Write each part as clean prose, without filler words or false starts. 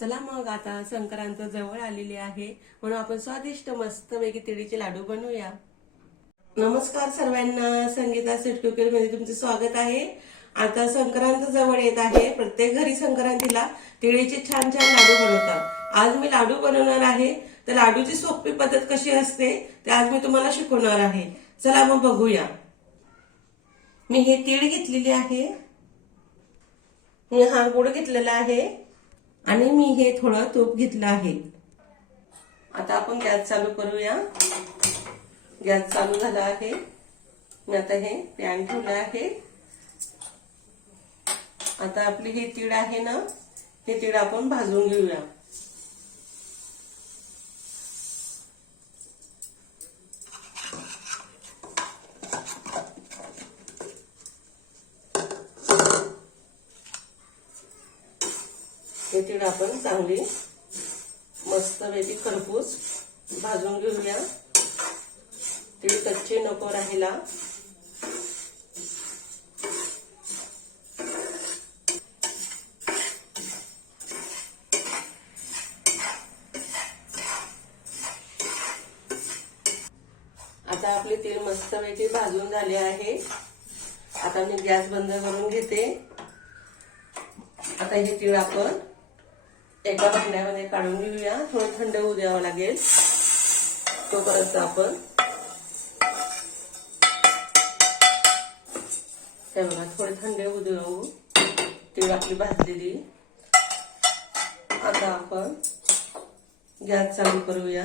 चला मग आता संक्रांत जवळ आलेली आहे म्हणून आपण स्वादिष्ट मस्तपैकी तिळीचे लाडू बनवूया। नमस्कार सर्वांना, संगीता कुकर मध्ये तुमचे स्वागत आहे। आता संक्रांत जवळ येत आहे। प्रत्येक घरी संक्रांतीला तिळीचे छान छान लाडू बनवतात। आज मी लाडू बनवणार आहे। तर लाडूची सोपी पद्धत कशी असते ते आज मी तुम्हाला शिकवणार आहे। चला मग बघूया। मी हे तीळ घेतलेली आहे, मी हा गुळ घेतलेला आहे आणि मी हे थोडं तूप घेतलं आहे। आता आपण गॅस चालू करूया। गॅस चालू झाला आहे। मी आता हे पॅन ठेवलं आहे। आता आपली हे तीळ आहे ना, हे तीळ आपण भाजून घेऊया। हे तीळ आपण चांगली मस्तपैकी खरपूस भाजून घेऊया। तीळ कच्चे नको राहिला। आता आपले तीळ मस्तपैकी भाजून झाले आहे। आता मी गॅस बंद करून घेते। आता हे तीळ आपण एका भांड्यामध्ये काढून घेऊया। थोडं थंड होऊ द्यावं लागेल तोपर्यंत आपण हे बघा थोडे थंड होऊ देऊ। तीळ आपली भाजलेली। आता आपण गॅस चालू करूया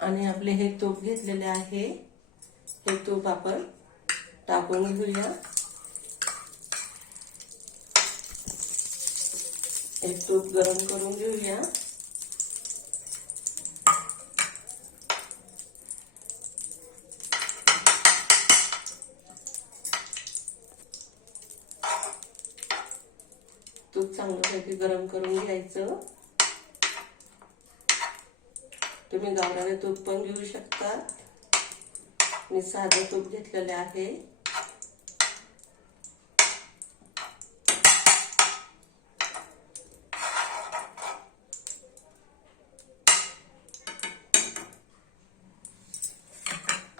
आणि आपले हे तूप घेतलेले आहे, हे तूप आपण टाकून घेऊया। हे तूप गरम करून घेऊया। तूप चांगल्यापैकी गरम करून घ्यायचं। तुम्ही गावरान तूप पण घेऊ शकता। मी साधं तूप घेतलेले आहे।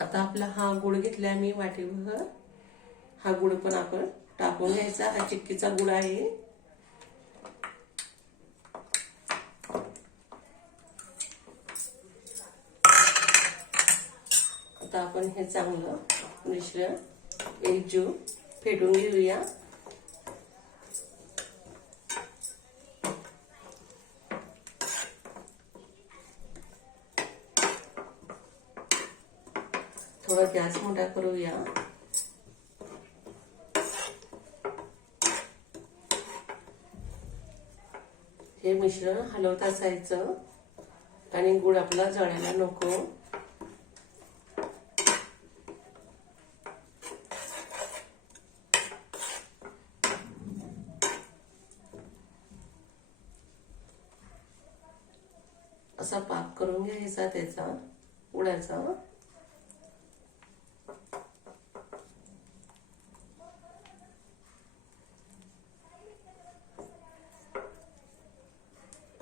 आता आपला हा गुळ घेतला मी वाटीभर। हा गुळ पण आपण टाकून घ्यायचा। हा चिक्कीचा गुळ आहे। आता आपण हे चांगलं मिश्रण एकजीव फेटून घेऊया। थोडा गॅस मोठा करूया। हे मिश्रण हलवत असायचं आणि गुळ आपला जळायला नको। असा पाक करून घ्यायचा त्याचा गुळाचा।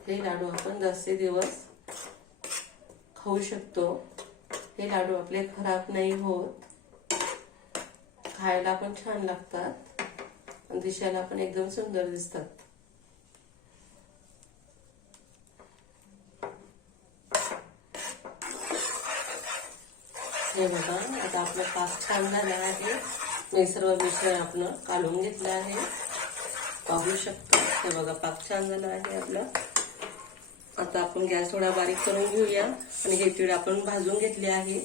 हे लाडू आपण जास्ती दिवस खाऊ शकतो। हे लाडू आपले खराब नाही होत, खायला पण छान लागतात आणि दिसायला पण एकदम सुंदर दिसतात। हे बघा आता आपला पाक छान झाला आहे। मी सर्व मिश्रण आपलं काढून घेतलं आहे, पाहू शकतो। हे बघा पाक छान झाला आहे आपला। आता आपण गॅस थोडा बारीक करून घेऊया आणि हे तीळ आपण भाजून घेतले आहे।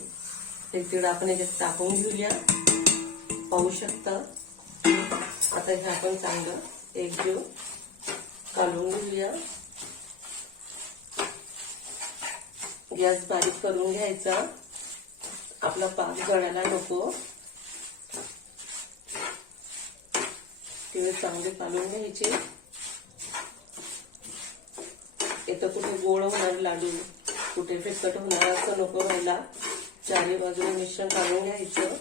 हे तीळ आपण याच्यात टाकून घेऊया, पाहू शकता। आता हे आपण चांगलं एकजीव काढून घेऊया। गॅस बारीक करून घ्यायचा, आपला पाक जळायला नको। तीळ चांगले काढून घ्यायचे। इथं कुठे गोड होणार लाडू, कुठे फिकट होणार असं नको व्हायला। चारी बाजूने मिश्रण काढून घ्यायचं।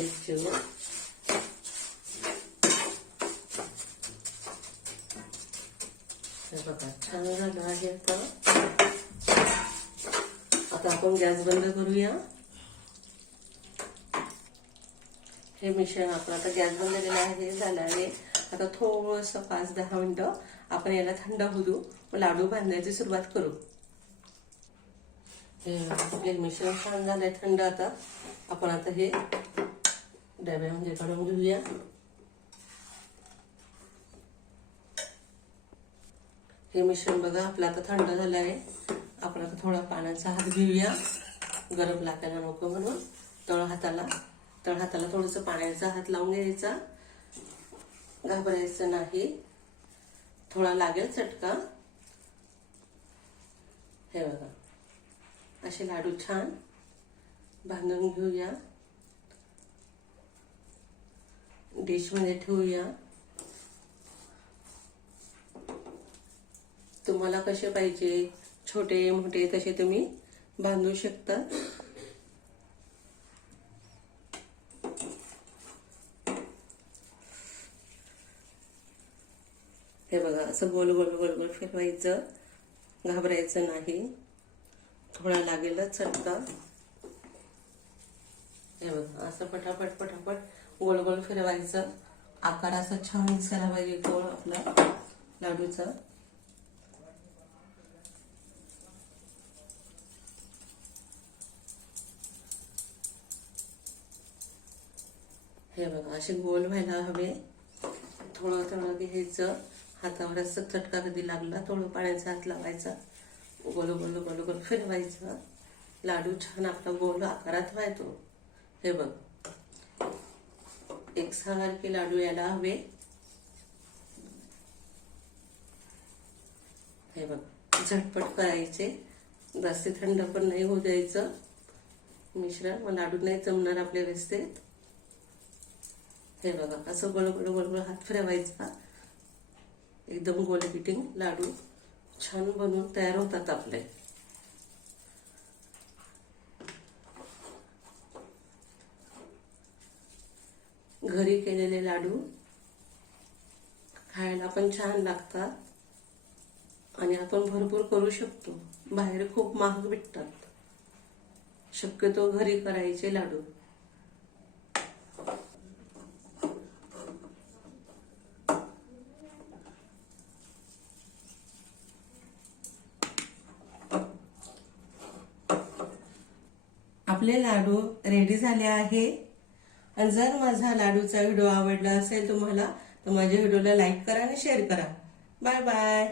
एक चिमूट. हे बघा छान झालं आहे. आता आपण गॅस बंद करूया. हे मिश्रण आपण आता गॅस बंद केलेलं आहे, झालं आहे. आता थोडंसं 5-10 मिनिटं आपण याला थंड होऊ देऊ. लाडू बांधायची सुरुवात करू. हे मिश्रण छान झालंय थंड. आता आपण आता हे डब्यामध्ये काढून घेऊया. हे मिश्रण बघा आपलं आता थंड झालं आहे. आपण आता थोडा पाण्याचा हात घेऊया, गरम लागायला नको म्हणून. तळहाताला थोडंसं पाण्याचा हात लावून घ्यायचा. घाबरायचं नाही, थोडा लागेल चटका. हे बघा असे लाडू छान बांधून घेऊया. डिश मध्ये ठेवूया. तुम्हाला कसे पाहिजे, छोटे मोठे तसे तुम्ही बांधू शकता. हे बघा असं गोल गोल गोल गोल फिरवायचं, घाबरायचं नाही, थोडा लागेलच चटका. हे बघा असं पटापट पटापट गोल गोल फिरवायचं. आकार असा छान दिसायला पाहिजे गोल आपला लाडूचा. हे बघा असे गोल व्हायला हवे. थोडं थोडं घ्यायचं हातावर, असं चटका कधी लागला थोडं पाण्याचा हात लावायचा, गोल गोल गोल गोल फिरवायचा. लाडू छान आपला गोल आकारात व्हायतो. हे बघ एकसारखे लाडू यायला हवे. हे बघ झटपट करायचे, जास्त थंड पण नाही होऊ द्यायचं मिश्रण, मग लाडू नाही जमणार आपल्या व्यवस्थित. हे बघा असं गोल गोल गोल गोल हात फिरवायचा. एकदम गोल फिटिंग लाडू छान बनवून तयार होतात आपले. घरी केलेले लाडू खायला पण छान लागतात आणि आपण भरपूर करू शकतो. बाहेर खूप महाग भेटतात. शक्यतो घरी करायचे लाडू. आपले लाडू रेडी झाले आहे. आणि जर माझा लाडूचा व्हिडिओ आवडला असेल तुम्हाला, तर माझ्या व्हिडिओला लाईक करा आणि शेअर करा. Bye bye.